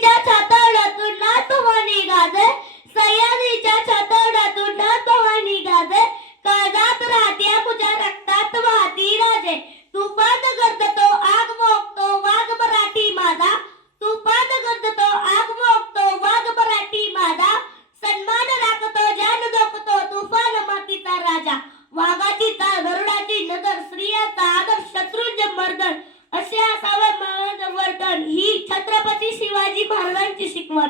get that Chhatrapati Shivaji महाराजांची शिकवण.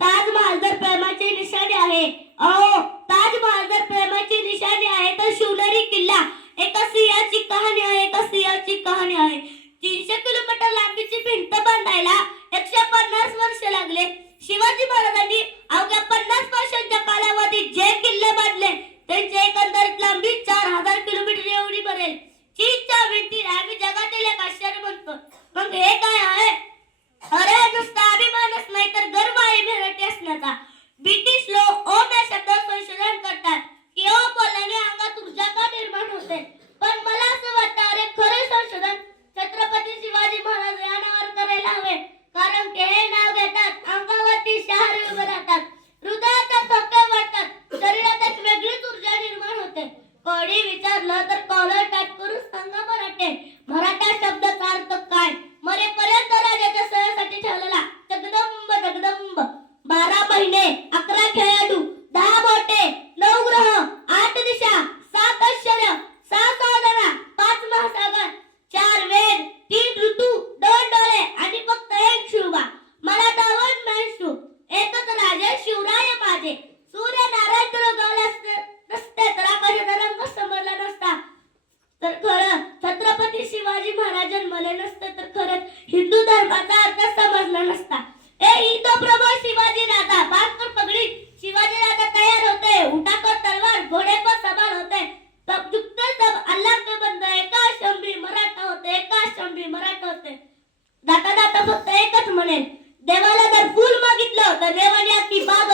ताज तर प्रेमाचे निशाणे आहे. अहो ताज तर प्रेमाचे निशाणे आहे तर शिवनेरी किल्ला. एका सिंहाची कहाणी आहे एका सिंहाची कहाणी आहे. तीनशे किलोमीटर लांबीची भिंत बांधायला एकशे पन्नास वर्ष लागले. Shivaji Maharaj another caller. मी मराठा होते जाता जाता फक्त एकच म्हणेन देवाला जर फुल मागितलं तर देवाने आपली बाग